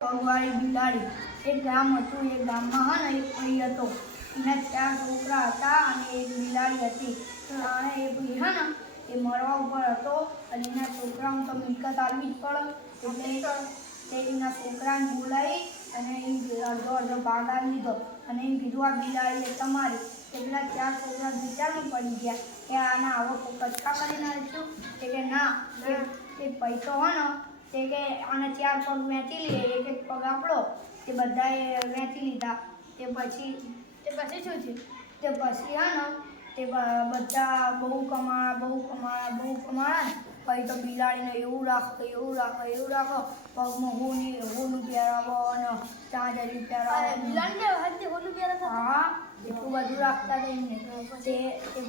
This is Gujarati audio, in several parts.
પગવાળી બિલાડી એક ગામ હતું. એ ગામમાં એક ભાઈ હતો. એના 4 છોકરા હતા અને એક બિલાડી હતી. અને એ ભાઈ એ મરવા ઉપર હતો અને એના છોકરાઓને તો મિલકત આપવી જ પડે. એટલે તે એના છોકરાને બોલાવી અને અડધો ભાગ આપી દીધો અને એમ કીધું આ બિલાડી તમારી. પેલા 4 છોકરા વિચારમાં પડી ગયા કે આના આવો કચકા કરી નાખશું. કે ના, એ પૈસો તે કે આને 4 પગ વેચી લઈએ, એક પગ આપણો. તે બધાએ વેચી લીધા. તે પછી શું થયું? તે પછી તે બધા બહુ કમાયા. પછી તો બિલાડીને એવું રાખો પગમાં હોનું પહેરાવો અને ચાંદરી પહેરાવો. હા, એટલું બધું રાખતા હતા એમને. તે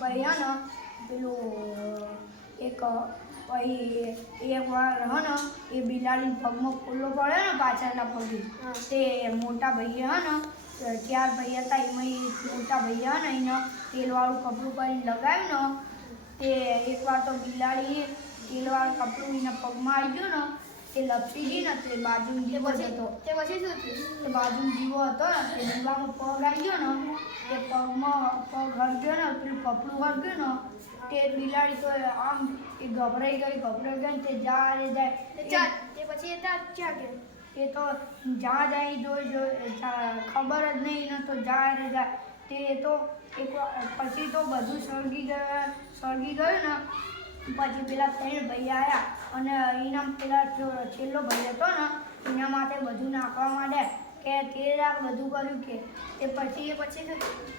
પછી પેલું એક વાર એ બિલાડીને પગમાં ખુલ્લો પડે ને પાછળના પગે. તે મોટા ભાઈએ 4 ભાઈ હતા. એમાં મોટા ભાઈએ એને તેલવાળું કપડું કરીને લગાવ્યું. તે એકવાર તો બિલાડી તેલવાળું કપડું એના પગમાં આવી ગયું. તે લપસી ગઈ ને તે બાજુમાં જીવો હતો. તે પછી શું થયું? તે બાજુમાં જીવો હતો ને તે દીવામાં પગ આવી ગયો ને તે પગમાં પગ હરગ્યો ને પેલું કપડું હરગ્યું ને તે બિલાડી તો આમ ગભરાઈ ગઈ ને તે જાય. તે પછી એ તો જ્યાં જાય ખબર જ નહીં તો જાય. તે તો પછી તો બધું સળગી ગયું ને પછી પેલા 3 ભાઈ આવ્યા અને એના પેલા છેલ્લો ભાઈ હતો ને એના માટે બધું નાખવા માંડે કે તે બધું કર્યું કે તે પછી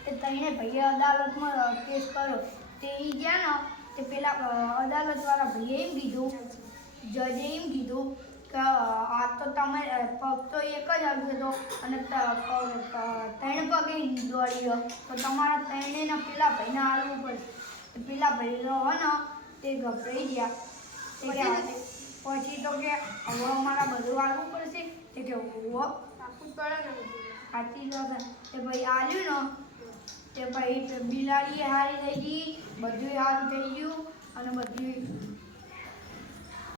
તે 3 ભાઈએ અદાલતમાં કેસ કર્યો. તે ગયા ને તે પેલા અદાલતવાળા ભાઈએ એમ કીધું, જજે એમ કીધું કે આ તો તમે પગ તો એક જ આવ્યો હતો અને 3 પગે દોડી ગયો તો તમારા 3ને પેલા ભાઈને હાલવું પડે. પેલા ભાઈ તે ગભરાઈ ગયા. પછી તો કે હવે અમારા બધું હાલવું પડશે. તે કે સાચી વાત. તે ભાઈ હાલ્યું ને તે ભાઈ બિલાડી હારી થઈ ગઈ, બધું સારું થઈ ગયું અને બધું